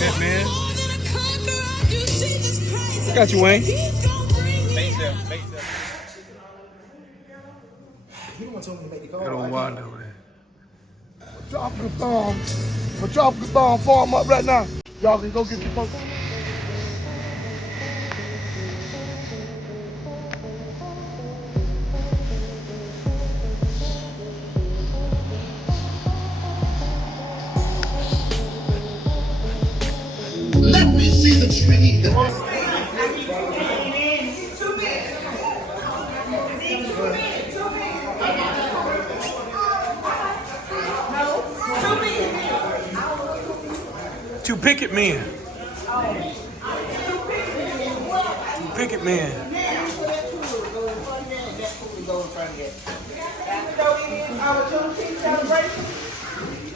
that, man. I got you, Wayne. Got on wild over there. Tropical storm form up right now. Y'all can go get the folks. Let me see the tree. Two picket men. Two picket men. Our Juneteenth celebration.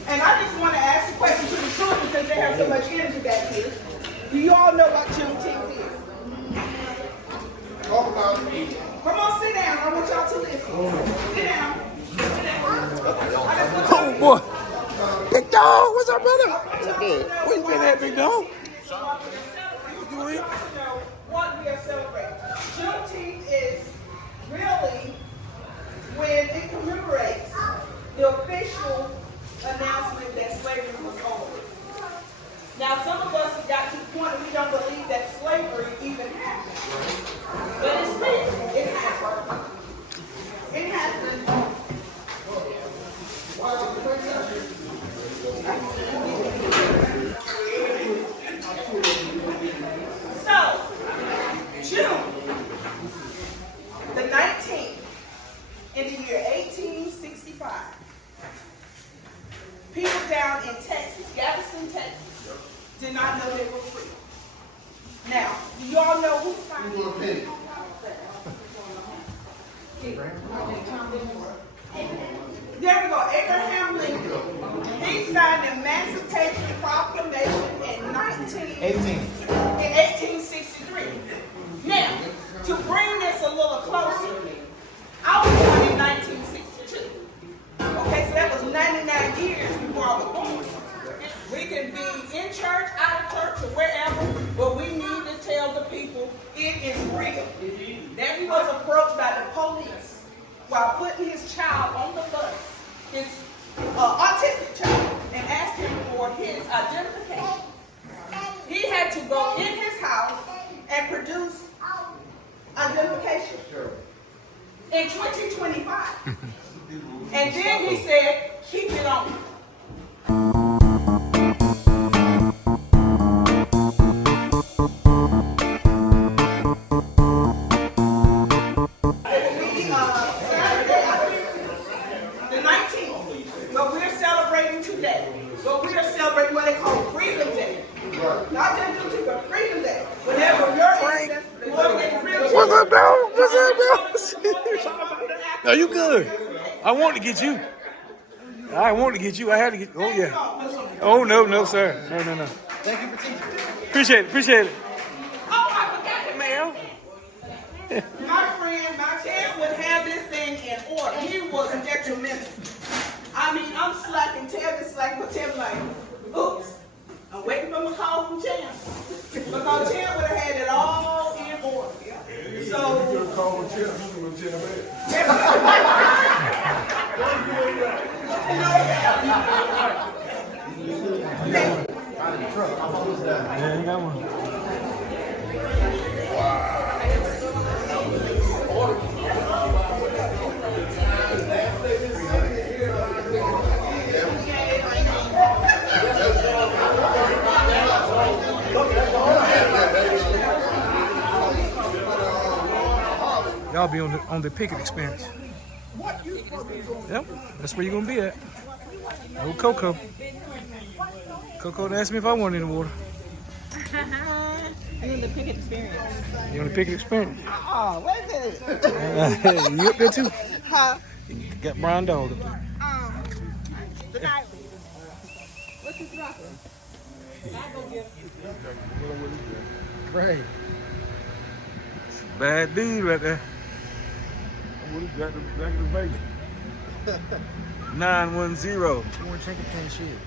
And I just want to ask a question to the children since they have so much energy back here. Do you all know what Juneteenth is? Talk about it. Come on, sit down. I want y'all to listen. Sit down. Oh boy. Big dog, what's up, brother? Where you been at, big dog? What we are celebrating. Juneteenth is really when it commemorates the official announcement that slavery was over. Now, some of us have got to the point that we don't believe that slavery even happened. But it's real. It happened. It happened. So, June the 19th, in the year 1865, people down in Texas, Galveston, Texas, did not know they were free. Now, do you all know who signed it? There we go, Abraham Lincoln. He signed the Emancipation Proclamation in 1863. Now, to bring this a little closer, I was born in 1962. Okay, so that was 99 years before I was born. We can be in church, out of church, or wherever, but we need to tell the people it is real. Then he was approached by the police while putting his child on the bus, his autistic child, and asked him for his identification. He had to go in his house and produce identification in 2025. And then he said, keep it on. The 19th, but we're celebrating today. But we are celebrating what they call Freedom Day. Not just Juneteenth, but Freedom Day. Whenever your ancestors, What's up, dog? What's up, dog? No, you good. I wanted to get you. I wanted to get you. I had to get. Oh yeah. Oh no, sir. No. Thank you for teaching. Appreciate it. Oh, I forgot the Ma'am. My friend, my dad would have this thing in order. He was detrimental. I mean, I'm slacking, Ted is slacking, but Ted like, oops, I'm waiting for my call from Chan. Because Chan would have had it all in order. So, Yeah, you got one. Y'all be on the picket experience. Yep, that's where you're gonna be at. Oh, Coco. Coco asked me if I wanted any water. you're in the picket experience. You on the picket experience? Oh, wait a minute. You up there too? Huh? You got brown dog up there. Tonight. What's this rocking? Great. Bad dude right there. What is that? Back in the Vegas. 910. More Chinquapin shit.